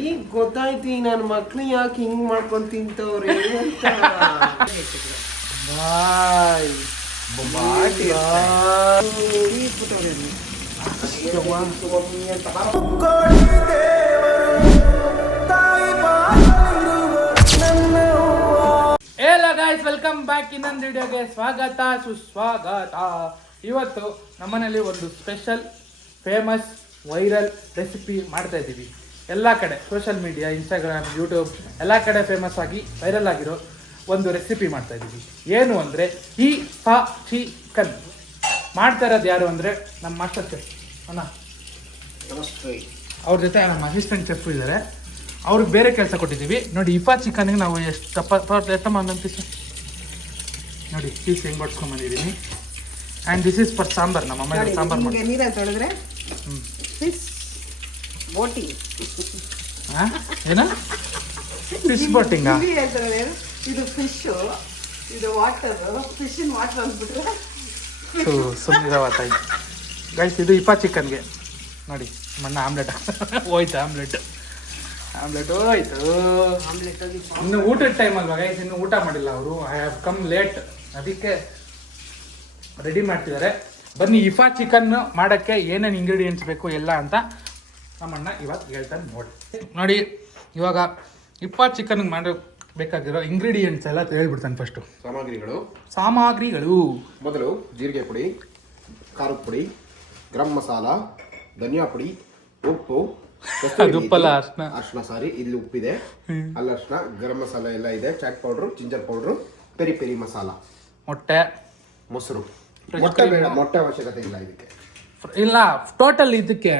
ಈಗ ಗೊತ್ತಾಯ್ತಿ ನನ್ನ ಮಕ್ಳು ಯಾಕೆ ಹಿಂಗ್ ಮಾಡ್ಕೊಂಡ್ ತಿಂತವ್ರೆ ಅಂತ. ಗೈಸ್ ವೆಲ್ಕಮ್ ಬ್ಯಾಕ್ ಇನ್ನೊಂದು ವಿಡಿಯೋಗೆ ಸ್ವಾಗತ ಸುಸ್ವಾಗತ. ಇವತ್ತು ನಮ್ಮನೇಲಿ ಒಂದು ಸ್ಪೆಷಲ್ ಫೇಮಸ್ ವೈರಲ್ ರೆಸಿಪಿ ಮಾಡ್ತಾ ಇದ್ದೀವಿ. ಎಲ್ಲ ಕಡೆ ಸೋಷಿಯಲ್ ಮೀಡಿಯಾ, ಇನ್ಸ್ಟಾಗ್ರಾಮ್, ಯೂಟ್ಯೂಬ್ ಎಲ್ಲ ಕಡೆ ಫೇಮಸ್ ಆಗಿ ವೈರಲ್ ಆಗಿರೋ ಒಂದು ರೆಸಿಪಿ ಮಾಡ್ತಾ ಇದ್ದೀವಿ. ಏನು ಅಂದರೆ ಈ ಚಿಕನ್ ಮಾಡ್ತಾ ಇರೋದು ಯಾರು ಅಂದರೆ ನಮ್ಮ ಮಾಸ್ಟರ್ ಚೆಫ್ ಅಣ್ಣ. ಅವ್ರ ಜೊತೆ ನಮ್ಮ ಅಸಿಸ್ಟೆಂಟ್ ಚೆಫ್ ಇದ್ದಾರೆ. ಅವ್ರಿಗೆ ಬೇರೆ ಕೆಲಸ ಕೊಟ್ಟಿದ್ದೀವಿ. ನೋಡಿ, ಇಫಾ ಚಿಕನ್ಗೆ ನಾವು ಎಷ್ಟಮ್ಮ ಒಂದೊಂದು ಪೀಸು ನೋಡಿ ಪೀಸ್ ಹೆಂಗೆ ಬಡ್ಸ್ಕೊಂಡ್ಬಂದಿದ್ದೀನಿ. And this is for sambar. ನಮ್ಮ ಅಮ್ಮ ಸಾಂಬಾರ್ ಮಾಡಿ ನೀರಲ್ಲಿ ತೊಳೆದ್ರೆ ಫಿಶ್ ಬೋಟಿಂಗ್. ಹಾಂ, ಏನ ಫಿಶ್ ಬೋಟಿಂಗಾ? ಇದು ಫಿಶು, ಇದು ವಾಟರ್, ಫಿಶಿನ ವಾಟರ್ ಅಂದ್ಬಿಟ್ರೆ ಸುಮ್ಮನಿರವತ್ತಾಯ್ತು ಗೈಸ್. ಇದು ಇಫಾ ಚಿಕನ್ಗೆ ನೋಡಿ ಮಣ್ಣ ಆಮ್ಲೆಟ್ ಹೋಯ್ತು. ಆಮ್ಲೆಟ್ ಹೋಯ್ತು. ಇನ್ನು ಊಟದ ಟೈಮ್ ಅಲ್ವಾ ಗೈಸ್, ಇನ್ನು ಊಟ ಮಾಡಿಲ್ಲ ಅವರು. ಐ ಹ್ಯಾವ್ ಕಮ್ ಲೇಟ್, ಅದಕ್ಕೆ ರೆಡಿ ಮಾಡ್ತಿದ್ದಾರೆ. ಬನ್ನಿ, ಇಫಾ ಚಿಕನ್ ಮಾಡೋಕ್ಕೆ ಏನೇನು ಇಂಗ್ರೀಡಿಯೆಂಟ್ಸ್ ಬೇಕು ಎಲ್ಲ ಅಂತ ನಮ್ಮಣ್ಣ ಇವಾಗ ಹೇಳ್ತಾನೆ ನೋಡಿ. ಇವಾಗ ಇಫಾ ಚಿಕನ್ಗೆ ಮಾಡಬೇಕಾಗಿರೋ ಇಂಗ್ರೀಡಿಯೆಂಟ್ಸ್ ಎಲ್ಲ ಹೇಳ್ಬಿಡ್ತಾನೆ. ಫಸ್ಟು ಸಾಮಗ್ರಿಗಳು ಮೊದಲು ಜೀರಿಗೆ ಪುಡಿ, ಖಾರದ ಪುಡಿ, ಗರಂ ಮಸಾಲ, ಧನಿಯಾ ಪುಡಿ, ಉಪ್ಪು, ಉಪ್ಪಲ್ಲ ಅರ್ಶಿನ. ಸಾರಿ, ಇಲ್ಲಿ ಉಪ್ಪಿದೆ, ಅಲ್ಲಿ ಅರ್ಶಿನ, ಗರಂ ಮಸಾಲ ಎಲ್ಲ ಇದೆ, chaat powder, ginger powder, peri peri masala, ಮೊಟ್ಟೆ, ಮೊಸರು. ಮೊಟ್ಟೆ ಬೇಡ, ಮೊಟ್ಟೆ ಅವಶ್ಯಕತೆ ಇಲ್ಲ ಇದಕ್ಕೆ. ಇಲ್ಲ ಟೋಟಲ್ ಇದಕ್ಕೆ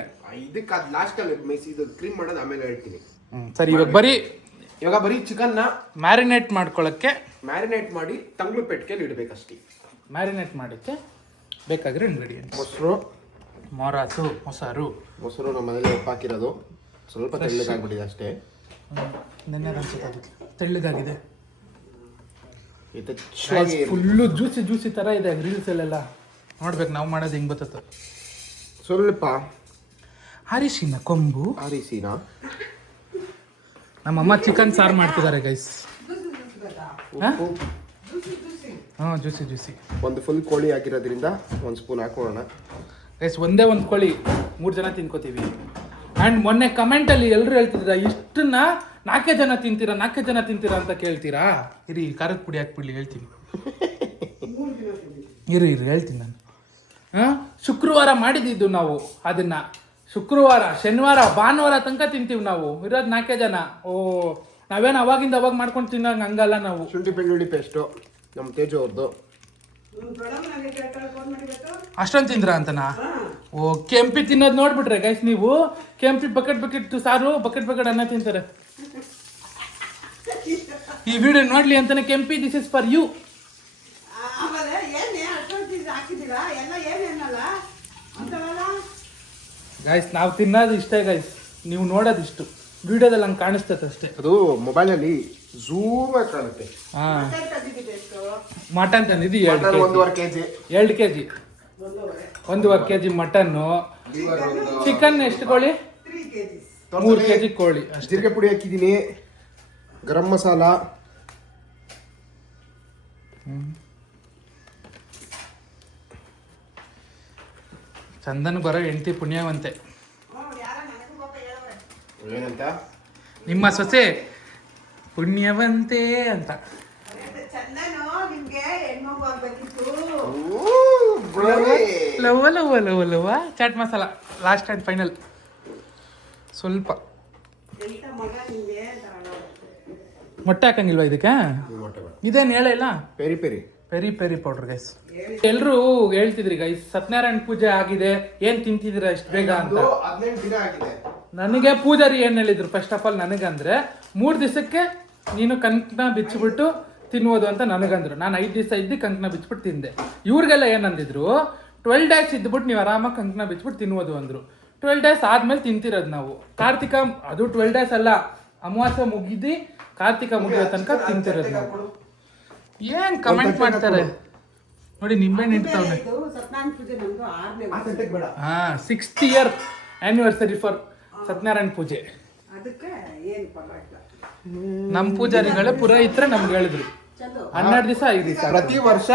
ಅದು ಲಾಸ್ಟ್ ಅಲ್ಲಿ ಇದು ಕ್ರೀಮ್ ಮಾಡೋದು ಆಮೇಲೆ ಹೇಳ್ತೀನಿ. ಸರಿ, ಇವಾಗ ಬರೀ ಚಿಕನ್ನ ಮ್ಯಾರಿನೇಟ್ ಮಾಡ್ಕೊಳ್ಳೋಕ್ಕೆ ಮ್ಯಾರಿನೇಟ್ ಮಾಡಿ ತಂಗ್ಳು ಪೆಟ್ಟಿಗೆಯಲ್ಲಿ ಇಡಬೇಕಷ್ಟೇ. ಮ್ಯಾರಿನೇಟ್ ಮಾಡೋಕ್ಕೆ ಬೇಕಾಗಿರೋ ಇಂಗ್ರೀಡಿಯೆಂಟ್ಸ್: ಮೊಸರು ನಮ್ಮ ಮನೇಲಿ ಉಪ್ಪು ಹಾಕಿರೋದು, ಸ್ವಲ್ಪ ತೆಳ್ಳಗಾಗ್ಬಿಟ್ಟಿದೆ ಅಷ್ಟೇ. ನೆನ್ನೆ ತೆಳ್ಳಗಾಗಿದೆ, ಫುಲ್ಲು ಜ್ಯೂಸಿ ಥರ ಇದೆ. ರೀಲ್ಸಲ್ಲೆಲ್ಲ ನೋಡ್ಬೇಕು ನಾವು ಮಾಡೋದು ಹೆಂಗೆ ಬರ್ತದೆ. ಸ್ವಲ್ಪ ಅರಿಶಿನ ಕೊಂಬು. ನಮ್ಮಮ್ಮ ಚಿಕನ್ ಸಾರು ಮಾಡ್ತಿದ್ದಾರೆ ಗೈಸ್. ಹಾಂ, ಜ್ಯೂಸಿ. ಒಂದು ಫುಲ್ ಕೋಳಿ ಹಾಕಿರೋದ್ರಿಂದ ಒಂದು ಸ್ಪೂನ್ ಹಾಕೋಣ ಗೈಸ್. ಒಂದೇ ಒಂದು ಕೋಳಿ 3 ಜನ ತಿನ್ಕೋತೀವಿ. ಆ್ಯಂಡ್ ಮೊನ್ನೆ ಕಮೆಂಟಲ್ಲಿ ಎಲ್ಲರೂ ಹೇಳ್ತಿದ್ರ, ಇಷ್ಟನ್ನ 4 ಜನ ತಿಂತೀರಾ ಅಂತ ಕೇಳ್ತೀರಾ. ಇರಿ, ಖಾರದ ಪುಡಿ ಹಾಕ್ಬಿಡ್ಲಿ, ಹೇಳ್ತೀನಿ. ಇರು ಹೇಳ್ತೀನಿ ನಾನು. ಶುಕ್ರವಾರ ಮಾಡಿದ್ದು ನಾವು ಅದನ್ನ. ಶುಕ್ರವಾರ, ಶನಿವಾರ, ಭಾನುವಾರ ತನಕ ತಿಂತೀವಿ ನಾವು. ಇರೋದು 4 ಜನ. ನಾವೇನು ಅವಾಗಿಂದ ಅವಾಗ ಮಾಡ್ಕೊಂಡು ತಿನ್ನೋಂಗೆ ಹಂಗಲ್ಲ ನಾವು. ಶುಂಠಿ ಬೆಳ್ಳುಳ್ಳಿ ಪೇಸ್ಟು ನಮ್ಮ ತೇಜು ಅವ್ರದ್ದು. ಅಷ್ಟೊಂದು ತಿಂದ್ರ ಅಂತನಾ? ಕೆಂಪಿ ತಿನ್ನೋದು ನೋಡ್ಬಿಟ್ರೆ ಗೈಸ್ ನೀವು. ಕೆಂಪಿ ಬಕೆಟ್ ಸಾರು, ಬಕೆಟ್ ಅನ್ನ ತಿಂತಾರೆ. ಈ ವಿಡಿಯೋ ನೋಡ್ಲಿ ಅಂತಾನೆ Kempi, this is for you. Guys, ನಾವು ತಿನ್ನೋದು ಇಷ್ಟೇ ಗೈಸ್, ನೀವು ನೋಡೋದು ಇಷ್ಟು. ವಿಡಿಯೋದಲ್ಲಿ ಹಂಗೆ ಕಾಣಿಸ್ತದೆ ಅಷ್ಟೇ. ಅದು ಮೊಬೈಲಲ್ಲಿ ಝೂಮ್ ಆಗಿ ಕಾಣುತ್ತೆ. ಮಟನ್ ತಂದಿದ್ದು 1.5 kg. 2 kg, 1.5 kg mutton. Chicken ಎಷ್ಟು ಕೋಳಿ? 3 kg ಕೋಳಿ. ಜೀರಿಗೆ ಪುಡಿ ಹಾಕಿದ್ದೀನಿ, ಗರಂ ಮಸಾಲ, ಚಂದನ್ ಬರೋ ಹೆಂಡತಿ ಪುಣ್ಯವಂತೆ. ಏನಂತ? ನಿಮ್ಮ ಸೊಸೆ ಪುಣ್ಯವಂತೆ ಅಂತ. ಲವ chaat masala last and final. ಸ್ವಲ್ಪ ಮೊಟ್ಟೆ ಹಾಕಂಗಿಲ್ವಾ ಇದಕ್ಕೆ? ಇದೇನು ಹೇಳಿಲ್ಲ. Peri peri powder guys. ಎಲ್ರು ಹೇಳ್ತಿದ್ರಿ ಗೈಸ್, ಸತ್ಯನಾರಾಯಣ ಪೂಜೆ ಆಗಿದೆ, ಏನ್ ತಿಂತಿದ್ದೀರಾ ಇಷ್ಟು ಬೇಗ ಅಂತ. ನನಗೆ ಪೂಜಾರಿ ಏನ್ ಹೇಳಿದ್ರು, ಫಸ್ಟ್ ಆಫ್ ಆಲ್ ನನಗಂದ್ರೆ 3 ದಿವಸಕ್ಕೆ ನೀನು ಕಂಕಣ ಬಿಚ್ಚಿಬಿಟ್ಟು ತಿನ್ಬೋದು ಅಂತ ನನಗಂದ್ರು. ನಾನು 5 ದಿವಸ ಇದ್ದು ಕಂಕಣ ಬಿಚ್ಬಿಟ್ಟು ತಿಂದೆ. ಇವ್ರಿಗೆಲ್ಲ ಏನಂದಿದ್ರು, 12 days ಇದ್ಬಿಟ್ಟು ನೀವು ಆರಾಮಾಗಿ ಕಂಕಣ ಬಿಚ್ಬಿಟ್ಟು ತಿನ್ಬೋದು ಅಂದ್ರು. 12 days ಆದ್ಮೇಲೆ ತಿಂತಿರೋದು ನಾವು. ಕಾರ್ತಿಕ ಅದು 12 days ಅಲ್ಲ, ಅಮಾವಾಸ್ಯೆ ಮುಗಿದು ಕಾರ್ತಿಕ ಮುಗಿಯೋ ತನಕ ತಿಂತಿರೋದು ನಾವು. ಏನ್ ಕಮೆಂಟ್ ಮಾಡ್ತಾರೆ? ನೋಡಿ ನಿಂಬೆಹಣ್ಣು ಇಡ್ತಾವನೆ. ಇದು ಸತ್ಯನಾರಾಯಣ ಪೂಜೆ ನಮ್ದು 6ನೇ ಆ ತಂಟೆಗೆ ಬೇಡ. 6th year anniversary for Satyanarayana ಪೂಜೆ. ಅದಕ್ಕೆ ಏನು ಪರವಾಗಿಲ್ಲ. ನಮ್ಮ ಪೂಜಾರಿಗಳೇ ಪುರೋಹಿತರೆ ನಮ್ಗೆ ಹೇಳಿದ್ರು ಚಂದು 12 ದಿವಸ 5 ದಿವಸ. ಪ್ರತಿ ವರ್ಷ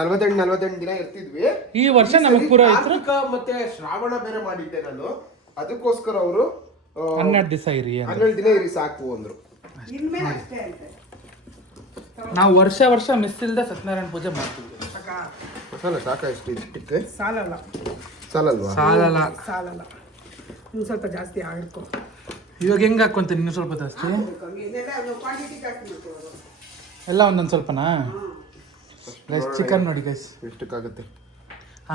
48 ದಿನ ಇರ್ತಿದ್ವಿ. ಈ ವರ್ಷ ನಮಗೆ ಪುರೋಹಿತರು ಕಾರ್ತಿಕ ಮತ್ತೆ ಶ್ರಾವಣ ಬೇರೆ ಮಾಡಿದ್ದೆ ನಾನು. ಅದಕ್ಕೋಸ್ಕರ ಅವರು 12 ದಿವಸ ಇರಿ. 12 ದಿನ ಇರಿ ಸಾಕು ಅಂದ್ರು. ಇನ್ಮೇಲೆ ಅಷ್ಟೇ ಅಂತೆ. ನಾವು ವರ್ಷ ಮಿಸ್ ಇಲ್ಲದೆ ಸತ್ಯನಾರಾಯಣ ಪೂಜೆ ಮಾಡ್ತೀವಿ. ಮಸಾಲ ಸಾಕಾ ಇಷ್ಟು ಇಷ್ಟಕ್ಕೆ? ಸಾಲಲ್ಲ ಸಾಲಲ್ವಾ? ಸಾಲಲ್ಲ. ಸಾಲಲ್ಲ, ಇನ್ನು ಸ್ವಲ್ಪ ಜಾಸ್ತಿ ಆಗಿರ್ಕೊ. ಇವಾಗ ಹೆಂಗ್ ಹಾಕೊಂತೀನಿ ಇನ್ನೂ ಸ್ವಲ್ಪ ಜಾಸ್ತಿ? ಕ್ವಾಂಟಿಟಿ ಜಾಸ್ತಿ ಮಾಡ್ತೀವಿ. ಎಲ್ಲ ಒಂದೊಂದು ಸ್ವಲ್ಪನಾ? ಗೈಸ್ ಚಿಕನ್ ನೋಡಿ ಗೈಸ್ ಎಷ್ಟಕ್ಕಾಗುತ್ತೆ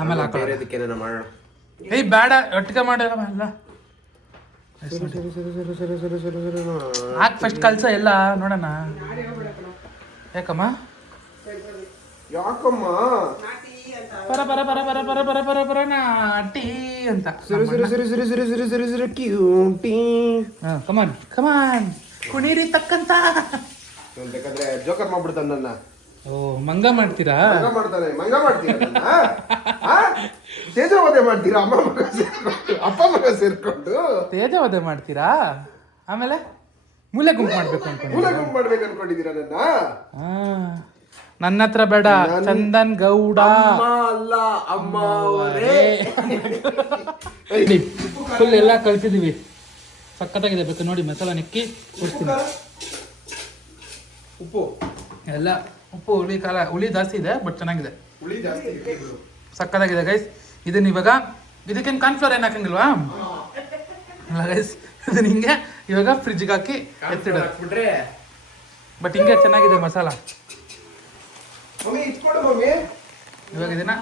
ಆಮೇಲೆ ಹಾಕೋಣ. ಬೇರೆದಕ್ಕೆ ಏನಾರ ಮಾಡೋಣ. ಏಯ್ ಬೇಡ ಒಟ್ಟಿಗೆ ಮಾಡೋಣ ಎಲ್ಲ. ಹಾಕ್ ಫಸ್ಟ್ ಕಲ್ಸ ಎಲ್ಲ ನೋಡೋಣ. ಯಾಕಮ್ಮ? ಯಾಕಮ್ಮ ಪರ ಪರ ಪರ ಪರ ಪರ ಪರ ಪರ ಪರ ನಾಟಿ ಅಂತ. ಸರಿ ಕ್ಯೂಟಿ. ಕಮಾನ್ ಕಮಾನ್ ಕುಣೀರಿ ತಕ್ಕಂತ. ಬೇಕಾದ್ರೆ ಜೋಕರ್ ಮಾಡ್ಬಿಡ್ತಾನೆ ನನ್ನ. ಓ ಮಂಗ ಮಾಡ್ತೀರಾ? ಮಂಗ ಮಾಡ್ತೀರಾ? ತೇಜವಧೆ ಮಾಡ್ತೀರಾ? ಅಮ್ಮ ಮಗ ಸೇರ್ಕೊಂಡು, ಅಪ್ಪ ಮಗ ಸೇರ್ಕೊಂಡು ತೇಜವಧೆ ಮಾಡ್ತೀರಾ? ಆಮೇಲೆ ಮೂಲೆ ಗುಂಪು ಮಾಡ್ಬೇಕು ಅನ್ಕೊಂಡು ಮೂಲ ಗುಂಪು ಮಾಡ್ಬೇಕು ಅನ್ಕೊಂಡಿದ್ದೀರಾ ನನ್ನ? ನನ್ನ ಹತ್ರ ಬೇಡ, ಚಂದನ್ ಗೌಡ. ಅಲ್ಲ ಅಮ್ಮ ಅವರೇ. ಫುಲ್ ಎಲ್ಲ ಕಳ್ಸಿದೀವಿ, ಸಖತ್ತಾಗಿದೆ. ಬೇಕು ನೋಡಿ ಮಸಾಲ ನೆಕ್ಕಿ ಕೊಡ್ತೀನಿ. ಉಪ್ಪು ಎಲ್ಲ ಉಪ್ಪು ಹುಳಿ ಜಾಸ್ತಿ ಇದೆ, ಬಟ್ ಚೆನ್ನಾಗಿದೆ, ಹುಳಿ ಜಾಸ್ತಿ ಸಕ್ಕತ್ತಾಗಿದೆ ಗೈಸ್. ಇದನ್ನ ಇವಾಗ ಇದಕ್ಕೇನು ಕಾರ್ನ್ಫ್ಲವರ್ ಏನು ಹಾಕಂಗಿಲ್ವಾ? ಅಲ್ಲ ಗೈಸ್, ಇದನ್ನ ಹಿಂಗೆ ಇವಾಗ ಫ್ರಿಜ್ಗೆ ಹಾಕಿ ಎತ್ತಿಡ್ಬಿಟ್ರೆ ಬಟ್ ಹಿಂಗೆ ಚೆನ್ನಾಗಿದೆ ಮಸಾಲ. Mummy ಇಟ್ಕೊಡು mummy. ಇವಾಗ ಇದನ್ನ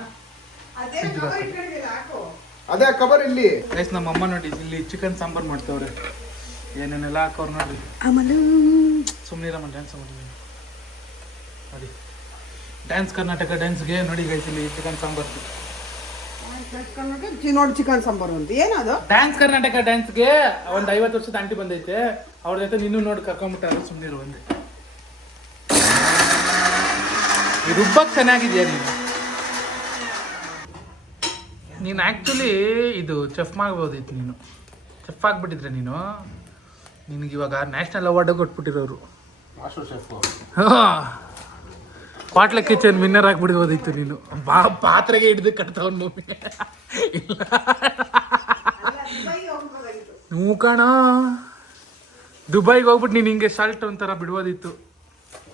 ಅದೇ ಕಬರ್ ಇಲ್ಲಿ ಗೈಸ್ ನಮ್ಮ ಅಮ್ಮ ನೋಡಿ ಇಲ್ಲಿ ಚಿಕನ್ ಸಾಂಬಾರ್ ಮಾಡ್ತವ್ರೆ. ಏನೇನೆಲ್ಲ ಹಾಕೋರು ನೋಡಿ. ಸುಮ್ಮನಿರಮ್ಮ ಡ್ಯಾನ್ಸ್ ಮಾಡಿ ನೋಡಿ. ಡ್ಯಾನ್ಸ್ ಕರ್ನಾಟಕ ಡ್ಯಾನ್ಸ್ಗೆ ನೋಡಿ ಗೈಸ್ ಇಲ್ಲಿ ಚಿಕನ್ ಸಾಂಬಾರ್. ನೋಡಿ ಚಿಕನ್ ಸಾಂಬಾರು ಅಂತ ಏನದು? ಡ್ಯಾನ್ಸ್ ಕರ್ನಾಟಕ ಡ್ಯಾನ್ಸ್ಗೆ ಒಂದು 50 ವರ್ಷದ ಆಂಟಿ ಬಂದೈತೆ, ಅವ್ರ ಜೊತೆ ನೀನು ನೋಡಿ ಕರ್ಕೊಂಡ್ಬಿಟ್ಟಾರೆ. ಸುಮ್ಮನಿರು ಒಂದೇ. ಈ ರುಬ್ಬಕ್ಕೆ ಚೆನ್ನಾಗಿದೆಯಾ ನೀನು ಆ್ಯಕ್ಚುಲಿ ಇದು ಚೆಫ್ ಮಾಡ್ಬೋದಿತ್ತು. ನೀನು ಚೆಫ್ ಆಗಿಬಿಟ್ಟಿದ್ರೆ ನಿನಗೆ ಇವಾಗ national award ಕೊಟ್ಬಿಟ್ಟಿರೋರು. Master chef ಪಾಟ್ಲ kitchen winner ಆಗಿಬಿಡ್ಬೋದಿತ್ತು ನೀನು. ಪಾತ್ರೆಗೆ ಹಿಡಿದು ಕಟ್ತಾವ್ ಮಮ್ಮಿ. ಇಲ್ಲ ಹ್ಞೂ ಕಣ, ದುಬೈಗೆ ಹೋಗ್ಬಿಟ್ಟು ನೀನು ಹಿಂಗೆ ಶಾಲ್ಟ್ ಒಂಥರ ಬಿಡ್ಬೋದಿತ್ತು.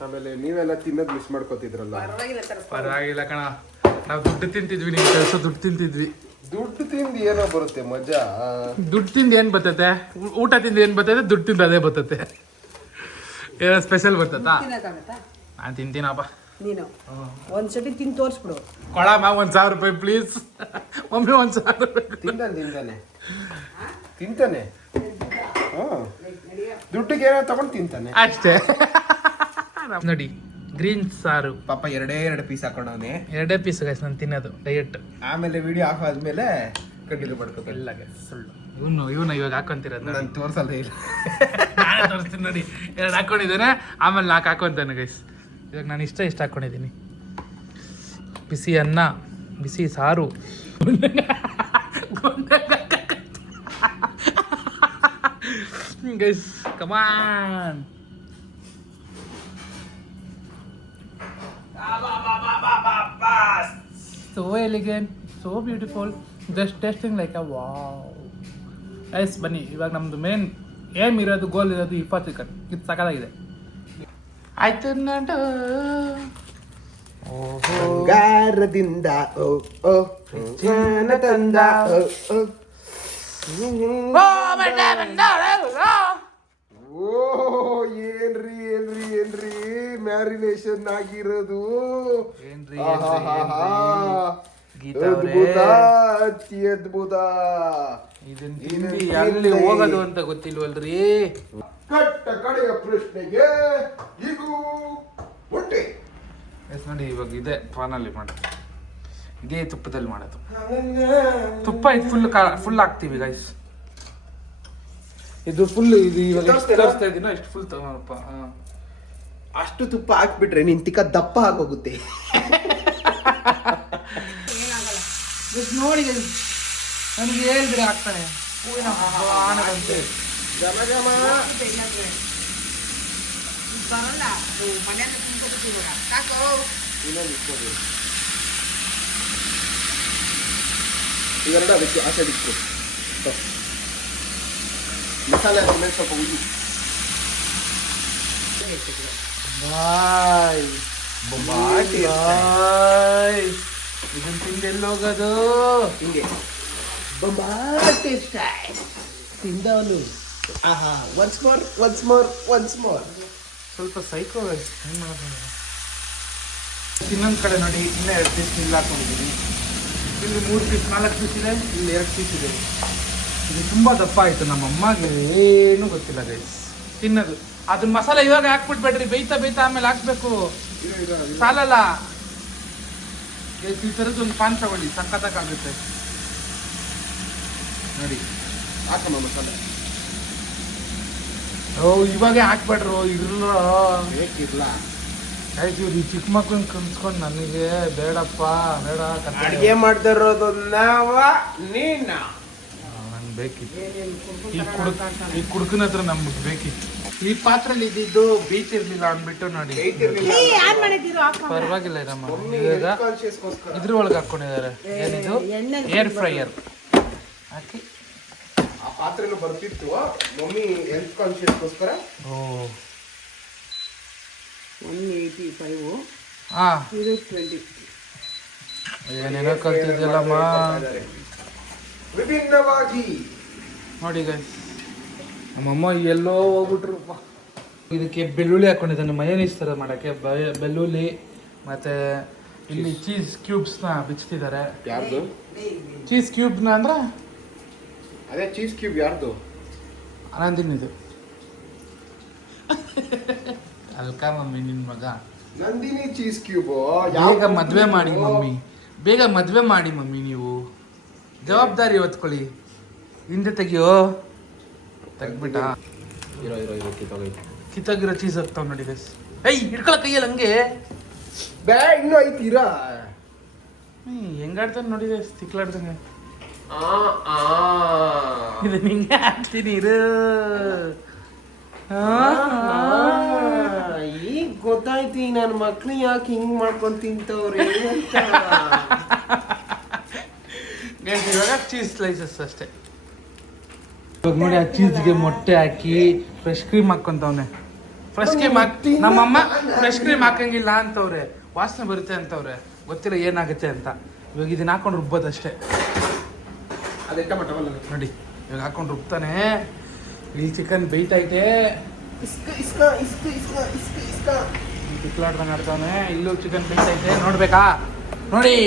ಆಮೇಲೆ ನೀವೆಲ್ಲ ತಿನ್ನೋದು ಮಿಸ್ ಮಾಡ್ಕೋತಿದ್ರಲ್ಲ. ಪರವಾಗಿಲ್ಲ ಕಣ, ನಾವು ದುಡ್ಡು ತಿಂತಿದ್ವಿ, ನಿನ್ ಕೆಲಸ ದುಡ್ಡು ತಿಂತಿದ್ವಿ. ದುಡ್ಡು ತಿಂದು ಏನೋ ಬರುತ್ತೆ ಮಜಾ. ದುಡ್ಡು ತಿಂದು ಏನು ಬರ್ತೈತೆ? ಊಟ ತಿಂದು ಏನು ಬರ್ತೈತೆ? ದುಡ್ಡು ತಿಂದು ಅದೇ ಬರ್ತೈತೆ. ಏನೋ ಸ್ಪೆಷಲ್ ಬರ್ತೈತಾ? ನಾನು ತಿಂತೀನಪ್ಪ. ನೀನು ಒಂದ್ಸತಿ ತಿಂದು ತೋರಿಸ್ಬಿಡು. ಕೊಡಮ್ಮ 1000 ರೂಪಾಯಿ ಪ್ಲೀಸ್. ಮಮ್ಮಿ 1000 ರೂಪಾಯಿ ತಿಂತಾನೆ. ದುಡ್ಡಿಗೆ ಏನೋ ತಗೊಂಡು ತಿಂತಾನೆ ಅಷ್ಟೇ. ನೋಡಿ ಗ್ರೀನ್ ಸಾರು ಪಾಪ 2 ಪೀಸ್ ಹಾಕೊಂಡವನೆ. 2 ಪೀಸ್ ಗೈಸ್ ನಾನು ತಿನ್ನೋದು ಡಯಟ್. ಆಮೇಲೆ ವಿಡಿಯೋ ಆಫ್ ಆದ್ಮೇಲೆ ಕಂಟಿನ್ಯೂ ಮಾಡ್ಕೋಬೇಕು. ಎಲ್ಲ ಗೈಸ್ ಸುಳ್ಳು. ಇವನು ಇವಾಗ ಹಾಕೊಂತಿರೋದು ನಾನು ತೋರ್ಸಲ್ಲ. ಇಲ್ಲ ನಾನೇ ತೋರಿಸ್ತೀನಿ ನೋಡಿ. 2 ಹಾಕೊಂಡಿದ್ದೇನೆ, ಆಮೇಲೆ 4 ಹಾಕೊಂತಾನೆ ಗೈಸ್. ಇವಾಗ ನಾನು ಇಷ್ಟ ಹಾಕೊಂಡಿದ್ದೀನಿ. ಬಿಸಿ ಅನ್ನ, ಬಿಸಿ ಸಾರು. Guys come on. So elegant, so beautiful, just tasting like a wow. Guys ಬನ್ನಿ, ಇವಾಗ ನಮ್ದು ಮೇನ್ ಏಮ್ ಇರೋದು, ಗೋಲ್ ಇರೋದು ಇಫಾ ಚಿಕನ್. ಇದು ಸಕಲಾಗಿದೆ. ಆಯ್ತು ನೋಡು. ಬಂಗಾರದಿಂದ ತಂದ ಏನ್ರಿ ಮ್ಯಾರಿನೇಷನ್ ಆಗಿರೋದು. ಅದ್ಭುತ, ಅತಿ ಅದ್ಭುತ. ಎಲ್ಲಿ ಹೋಗೋದು ಅಂತ ಗೊತ್ತಿಲ್ವಲ್ರಿ. ಕಟ್ಟ ಕಡೆಯ ಪ್ರಶ್ನೆಗೆ ಇದು ಹೊಟ್ಟೆ. ನೋಡಿ ಇವಾಗ ಇದೆ ಪಾನಲ್ಲಿ ಮಾಡೋದು, ಇದೇ ತುಪ್ಪದಲ್ಲಿ ಮಾಡೋದು. ತುಪ್ಪ ಇದು ಫುಲ್ ಹಾಕ್ತೀವಿ ಗೈಸ್. ಇದು ಫುಲ್, ಇದು ಇವಾಗ ಎಷ್ಟು ತೋರಿಸ್ತಾ ಇದೀನೋ ಎಷ್ಟು ಫುಲ್ ತಗೋಪ್ಪ. ಅಷ್ಟು ತುಪ್ಪ ಹಾಕ್ಬಿಟ್ರೆ ನಿನ್ ತಿಕ್ಕ ದಪ್ಪ ಆಗೋಗುತ್ತೆ. ಜಸ್ಟ್ ನೋಡಿ ನನಗೆ ಹೇಳಿದ್ರೆ ಆಗ್ತಾನೆ ಹೂವಿನ ಬಾಣದಂತೆ. ಘಮ ಘಮ. ಬರಲ್ಲ ಮನೆಯಲ್ಲಿ ತಿನ್ಕೊತೀವಿ ಸಾಕು. ಇನ್ನೊಂದು ಇಟ್ಕೊಬೋದು. ಇವೆರಡು ಅದಕ್ಕೆ ಆ ಸೈಡ್ ಇಟ್ಕೊ. ಮಸಾಲೆ ಅದ್ರ ಮೇಲೆ ಸ್ವಲ್ಪ ಉಜ್ಜಿ. ಬಾಯ್ ಬೊಂಬಾಟಿ ಬಾಯ್ ಇದನ್ನ ತಿಂದು ಎಲ್ಲೋಗೋದು ಹಿಂಗೆ ಬೊಂಬಾಟಿ ಸ್ಟೈಲ್ ತಿಂದವನು. ಆಹಾ ಒನ್ಸ್ ಮೋರ್. ಸ್ವಲ್ಪ ಸೈಕೋ ಏನು ಮಾಡೋದು. ಇನ್ನೊಂದು ಕಡೆ ನೋಡಿ ಇನ್ನೂ 2 ಪೀಸ್ ಇಲ್ಲ ಹಾಕೊಂಡಿದ್ದೀನಿ. ಇಲ್ಲಿ 3 ಪೀಸ್ 4 ಪೀಸ್ ಇದೆ, ಇಲ್ಲಿ 2 ಪೀಸ್ ಇದೆ. ಇದು ತುಂಬ ದಪ್ಪ ಆಯಿತು. ನಮ್ಮ ಅಮ್ಮಗೆ ಏನೂ ಗೊತ್ತಿಲ್ಲ ಗೈಸ್ ತಿನ್ನೋದು. ಅದನ್ನ ಮಸಾಲೆ ಇವಾಗ ಹಾಕ್ಬಿಟ್ಬೇಡ್ರಿ, ಬೇಯ್ತಾ ಆಮೇಲೆ ಹಾಕ್ಬೇಕು, ಸಾಲಲ್ಲ ಗೈಸ್. ಈ ಥರದ್ದು ಒಂದು ಪಾನ್ ತಗೊಳ್ಳಿ, ಸಖತ್ತಾಗುತ್ತೆ ನೋಡಿ. ಹಾಕಮ್ಮ ಮಸಾಲೆ. ಇವಾಗೆ ಹಾಕ್ಬೇಡ್ರು, ಇರ್ಲ ಬೇಕಿರ್ಲ. ಆಯ್ತು. ಇವ್ರು ಈ ಚಿಕ್ಕ ಮಕ್ಕಳನ್ನ ಕನ್ಸ್ಕೊಂಡು ನನಗೆ ಬೇಡಪ್ಪ ಬೇಡ ಅಡಿಗೆ ಮಾಡ್ದಿರೋದು ನಾವ ನೀನ. ನಂಗೆ ಬೇಕಿತ್ತು ಈ ಕುಡ್ಕನ ಹತ್ರ ನಮ್ಗೆ ಬೇಕಿತ್ತು. ಈ ಪಾತ್ರೆಲಿ ಇದ್ದಿದ್ದು ಬೀಚಿರ್ಲಿಲ್ಲ ಅಂದ್ಬಿಟ್ಟು ನೋಡಿ. ಯಾರು ಮಾಡಿದ್ದೀರೋ ಹಾಕೋ. ಪರವಾಗಿಲ್ಲ ಇದಮ್ಮ. ಇವಾಗ ಇದ್ರ ಒಳಗೆ ಹಾಕೊಂಡಿದ್ದಾರೆ. ಏನಿದು ಏರ್ ಫ್ರೈಯರ್ ಹಾಕಿ ಆ ಪಾತ್ರೆನೂ ಬರ್ತಿತ್ತು. Mummy health ಕಾನ್ಶಿಯಸ್ಗೋಸ್ಕರ. ಓ 185 ಹಾಂ ಇದು 20. ಏನೇನೋ ಕಲ್ತಿದ್ಯಲ್ಲಮ್ಮ. ವಿಭಿನ್ನವಾಗಿ ನೋಡಿ ಗೈಸ್, ನಮ್ಮಮ್ಮ ಎಲ್ಲೋ ಹೋಗ್ಬಿಟ್ರು. ಇದಕ್ಕೆ ಬೆಳ್ಳುಳ್ಳಿ ಹಾಕೊಂಡಿದ್ದಾನೆ ಮಯೋನೀಸ್ ಥರ ಮಾಡೋಕ್ಕೆ. ಬೆಳ್ಳುಳ್ಳಿ ಮತ್ತು ಇಲ್ಲಿ ಚೀಸ್ ಕ್ಯೂಬ್ಸ್ನ ಬಿಚ್ತಿದ್ದಾರೆ. ಯಾರ್ದು ಚೀಸ್ ಕ್ಯೂಬ್ನ ಅಂದ್ರೆ ಅದೇ ಚೀಸ್ ಕ್ಯೂಬ್ ಯಾರ್ದು? ನಂದಿನಿದು. ಅಲ್ಕಾ ಮಮ್ಮಿ ನಿನ್ನ ಮಗ. Nandini cheese cube. ಬೇಗ ಮದುವೆ ಮಾಡಿ ಮಮ್ಮಿ, ಬೇಗ ಮದುವೆ ಮಾಡಿ ಮಮ್ಮಿ. ನೀವು ಜವಾಬ್ದಾರಿ ಹೊತ್ಕೊಳ್ಳಿ. ಹಿಂದೆ ತೆಗಿಯೋ. ತೆಗ್ಬಿಟ್ಟ ಇರೋ ಕಿತ್ತಾಗಿರೋ ಚೀಸ್ ಹಾಕ್ತಾವ್ ನೋಡಿ ಗೈಸ್. ಏಯ್ ಹಿಡ್ಕೊಳ ಕೈಯಲ್ಲಿ ಹಂಗೆ ಬೇ ಇನ್ನೂ ಐತೀರಾ. ಹೆಂಗಾಡ್ತಾನೆ ನೋಡಿ ಗೈಸ್, ತಿಕ್ಲಾಡ್ದಂಗೆ. ಇದು ನಿಂಗೆ ಹಾಕ್ತೀನಿ ಇರು. ಈಗ ಗೊತ್ತಾಯ್ತು ನನ್ನ ಮಕ್ಳು ಯಾಕೆ ಹಿಂಗ್ ಮಾಡ್ಕೊಂಡ್ ತಿಂತವ್ರೆ ಅಂತ. ಇವಾಗ ಚೀಸ್ ಸ್ಲೈಸಸ್ ಅಷ್ಟೇ. ಇವಾಗ ನೋಡಿ ಆ ಚೀಸ್ಗೆ ಮೊಟ್ಟೆ ಹಾಕಿ ಫ್ರೆಶ್ ಕ್ರೀಮ್ ಹಾಕೊಂತವ್ನೆ. ಫ್ರೆಶ್ ಕ್ರೀಮ್ ಹಾಕಿ ನಮ್ಮಮ್ಮ ಫ್ರೆಶ್ ಕ್ರೀಮ್ ಹಾಕಂಗಿಲ್ಲ ಅಂತವ್ರೆ, ವಾಸನೆ ಬರುತ್ತೆ ಅಂತವ್ರೆ. ಗೊತ್ತಿಲ್ಲ ಏನಾಗುತ್ತೆ ಅಂತ. ಇವಾಗ ಇದನ್ನ ಹಾಕೊಂಡು ರುಬ್ಬೋದಷ್ಟೇ ನೋಡಿ. ಇವಾಗ ಹಾಕೊಂಡು ರುಬ್ತಾನೆ. ಇಲ್ಲಿ ಚಿಕನ್ ಬೇಯ್ತೈತೆ, ತಿಕ್ಲಾಡ್ದಂಗೆ ಆಡ್ತಾನೆ. ಇಲ್ಲೂ ಚಿಕನ್ ಬೇಯ್ತೈತೆ, ನೋಡ್ಬೇಕಾ ನೋಡಿ.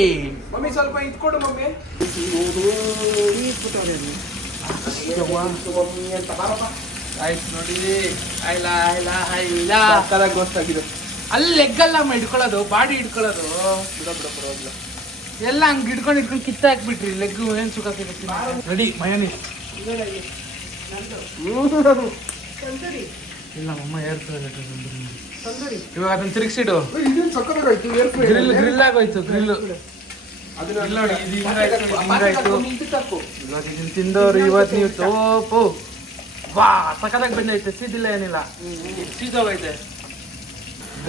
ಮಮ್ಮಿ ಸ್ವಲ್ಪ ಇಟ್ಕೊಡು ಮಮ್ಮಿ. ಆಯ್ತು ನೋಡಿ. ಗೊತ್ತಾಗಿದೆ. ಅಲ್ಲಿ ಲೆಗ್ಗಲ್ಲಮ್ಮ ಹಿಡ್ಕೊಳ್ಳೋದು, ಬಾಡಿ ಹಿಡ್ಕೊಳ್ಳೋದು ಎಲ್ಲ ಹಂಗೆ ಹಿಡ್ಕೊಂಡು ಕಿತ್ತ ಹಾಕ್ಬಿಟ್ರಿ. ಲೆಗ್ ಏನು ಸುಖ ಸಿಗುತ್ತೆ. Ready mayonnaise. ಇಲ್ಲ ಅಮ್ಮ ಇವಾಗ ಅದನ್ನ ತಿರುಗಿಸಿಡು. ಗ್ರಿಲ್ ಆಗೋಯ್ತು. ಗ್ರಿಲ್ ನೋಡಿ. ಇದು ಹಿಂಗಾಯ್ತು. ಇವಾಗ ಇದನ್ನ ತಿಂದವ್ರು ಇವತ್ತು ನೀವು ತೋಪು ವಾ ಸಕ್ಕದಾಗಿ ಬಂದೈತೆ. ಸೀದಿಲ್ಲ ಏನಿಲ್ಲ, ಸೀದೋಗೈತೆ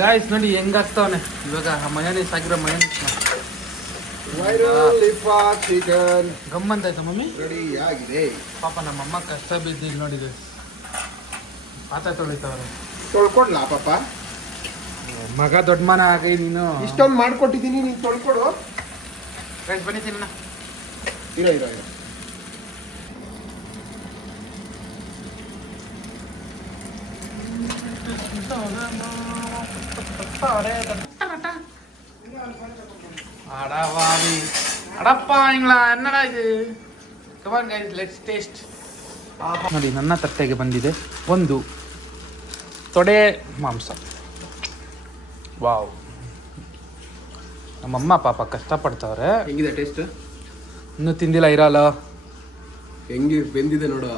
ಗಾಯ್ಸ್. ನೋಡಿ ಹೆಂಗಾಗ್ತಾವನೆ ಇವಾಗ ಮಯೋನೀಸ್ ಆಗಿರೋ ಮಯೋನೀಸ್ನ. ಗಮ್ಮಂತಾಯ್ತು ಮಮ್ಮಿ. ರೆಡಿ ಆಗಿದೆ. ಪಾಪ ನಮ್ಮಮ್ಮ ಕಷ್ಟ ಬಿದ್ದಿದ್ದು ನೋಡಿದ್ವಿ. ಪಾತ್ರೆ ತೊಳಿತವ್ರೆ. ತೊಳ್ಕೊಡ್ಲಾ ಪಾಪ? ಮಗ ದೊಡ್ಡ ಮನ ಆಗಿ ನೀನು ಇಷ್ಟೊಂದು ಮಾಡ್ಕೊಟ್ಟಿದ್ದೀನಿ, ನೀನು ತೊಳ್ಕೊಡು. ಗೈಸ್ ಬನ್ನಿ ತಿನ್ನ. ಇರೋ அடவாவி அடப்பாங்களா என்னடா ಇದು. ಕಮಾನ್ ಗೈಸ್ ಲೆಟ್ಸ್ ಟೇಸ್ಟ್. ನೋಡಿ ನನ್ನ ತಟ್ಟೆಗೆ ಬಂದಿದೆ ಒಂದು ತೊಡೆ ಮಾಂಸ. ವಾವ್. ನಮ್ಮಮ್ಮ ಪಾಪ ಕಷ್ಟಪಡ್ತಾವ್ರೆ. ಹೆಂಗಿದೆ ಟೇಸ್ಟ್? ಇನ್ನೂ ತಿಂದಿಲ್ಲ ಇರಲ್ಲ. ಹೆಂಗೆ ಬೆಂದಿದೆ ನೋಡು.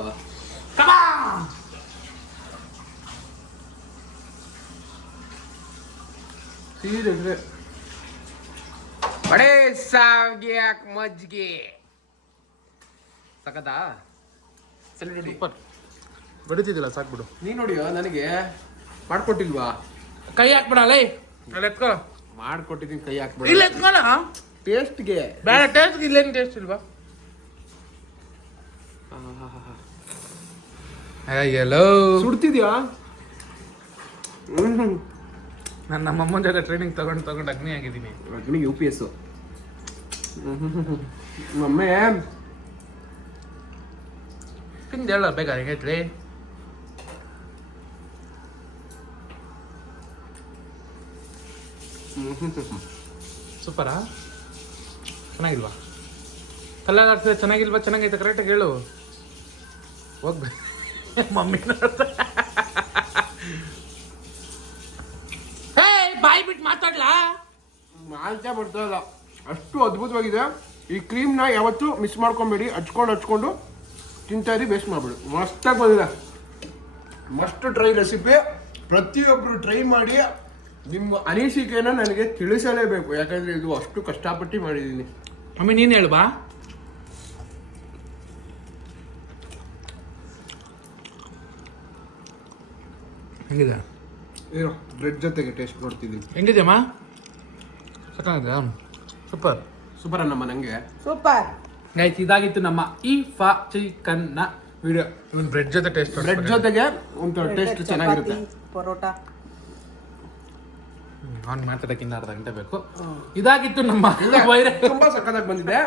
ಸೀರಿಯಸ್ ಬಡೇ ಸಾವಿಗೆ ಮಜ್ಜಿಗೆ ಸಕತ್ತಾ ಸೂಪರ್ ಬಡಿತಿದ್ದಿಲ್ಲ ಸಾಕ್ಬಿಡು. ನೀನ್ ನೋಡಿಯೋ ನನಗೆ ಮಾಡ್ಕೊಟ್ಟಿಲ್ವಾ? ಕೈ ಹಾಕ್ಬಿಡ ಲೈ ಅಲ್ಲಿ ಎತ್ಕೋ. ಮಾಡ್ಕೊಟ್ಟಿದ್ದೀನಿ, ಕೈ ಹಾಕ್ಬಿಡ. ಇಲ್ಲ ಎತ್ಕೋಣ ಟೇಸ್ಟ್ಗೆ ಬೇಡ. ಟೇಸ್ಟ್ ಇಲ್ಲೇನು ಟೇಸ್ಟ್ ಇಲ್ವಾ? ಅಯ್ಯಲೋ ಸುಡ್ತಿದ್ಯಾ? ನಾನು ನಮ್ಮಮ್ಮನ ಜೊತೆ ಟ್ರೈನಿಂಗ್ ತಗೊಂಡು ಅಗ್ನಿ ಆಗಿದ್ದೀನಿ. ಅಗ್ನಿ UPS. ಮಮ್ಮಿ ತಿಂದು ಹೇಳ ಬೇಗ ಹೇಗ್ರಿ. ಸೂಪರಾ? ಚೆನ್ನಾಗಿಲ್ವಾ? ಕಲ್ಲಾಗ ಆಡ್ಸಿದ್ರೆ ಚೆನ್ನಾಗಿಲ್ವಾ? ಚೆನ್ನಾಗೈತೆ ಕರೆಕ್ಟಾಗಿ ಹೇಳು. ಹೋಗ್ಬೇಕು ಮಮ್ಮಿ ಬಾಯ್ ಬಿಟ್ಟು ಮಾತಾಡ್ಲಾ? ಮಾಲ್ತಾ ಬರ್ತಾ ಇಲ್ಲ, ಅಷ್ಟು ಅದ್ಭುತವಾಗಿದೆ. ಈ ಕ್ರೀಮ್ನ ಯಾವತ್ತೂ ಮಿಸ್ ಮಾಡ್ಕೊಬೇಡಿ. ಹಚ್ಕೊಂಡು ತಿಂತಾ ಇರಿ, ವೇಸ್ಟ್ ಮಾಡ್ಬೇಡಿ. ಮಸ್ತಾಗಿ ಬಂದಿದೆ. Must try recipe. ಪ್ರತಿಯೊಬ್ಬರು ಟ್ರೈ ಮಾಡಿ ನಿಮ್ಮ ಅನಿಸಿಕೆನ ನನಗೆ ತಿಳಿಸಲೇಬೇಕು, ಯಾಕಂದರೆ ಇದು ಅಷ್ಟು ಕಷ್ಟಪಟ್ಟು ಮಾಡಿದ್ದೀನಿ. ಮಮ್ಮಿ ನೀನು ಹೇಳ್ಬಾ. ಹೆಂಗಿದೆ? ಏನೋ ಬ್ರೆಡ್ ಜೊತೆಗೆ ಟೇಸ್ಟ್ ನೋಡ್ತಿದ್ದೀನಿ. ಹೆಂಗಿದೆಯಮ್ಮ? ಚೆನ್ನಾಗಿದೆ. ಸೂಪರ್ ಅನ್ನಮ್ಮ ನನಗೆ. ಸೂಪರ್ ಗೈಸ್, ಇದಾಗಿತ್ತು ನಮ್ಮ ಈ ಚಿಕನ್ ನ ವಿಡಿಯೋ. ಇವನ್ ಬ್ರೆಡ್ ಜೊತೆ ಟೇಸ್ಟ್. ಬ್ರೆಡ್ ಜೊತೆಗೆ ಒಂಥರ ಟೇಸ್ಟ್ ಚೆನ್ನಾಗಿರುತ್ತೆ. ಪರೋಟ ಅವ್ನು ಮಾತಾಡಕ್ಕೆ ಇನ್ನು ಅರ್ಧ ಗಂಟೆ ಬೇಕು. ಇದಾಗಿತ್ತು ನಮ್ಮ ತುಂಬಾ ಸಕ್ಕತ್ತಾಗಿ ಬಂದಿದೆ.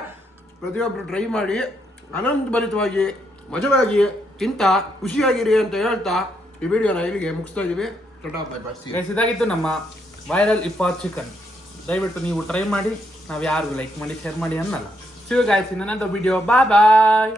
ಪ್ರತಿಯೊಬ್ಬರು ಟ್ರೈ ಮಾಡಿ ಆನಂದಭರಿತವಾಗಿ ಮಜವಾಗಿ ತಿಂತ ಖುಷಿಯಾಗಿರಿ ಅಂತ ಹೇಳ್ತಾ ಈ ವಿಡಿಯೋನ ಇಲ್ಲಿಗೆ ಮುಗಿಸ್ತಾ ಇದೀವಿ. ಗೈಸ್, ಇದಾಗಿತ್ತು ನಮ್ಮ ವೈರಲ್ ಇಫಾ ಚಿಕನ್. ದಯವಿಟ್ಟು ನೀವು ಟ್ರೈ ಮಾಡಿ. ನಾವು ಯಾರು ಲೈಕ್ ಮಾಡಿ ಶೇರ್ ಮಾಡಿ ಅನ್ನಲ್ಲ. See you guys in another video. Bye bye.